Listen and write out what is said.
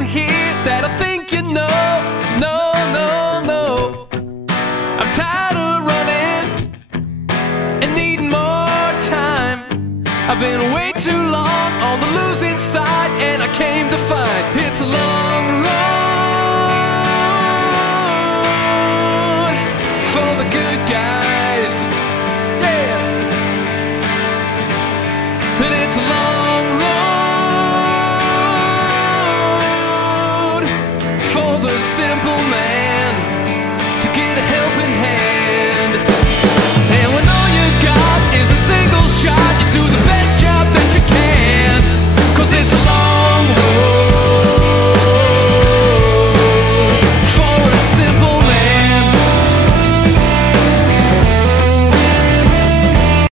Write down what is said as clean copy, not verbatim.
something here that I think you know. No, no, no. I'm tired of running and needing more time. I've been way too long on the losing side, and I came to find it's a long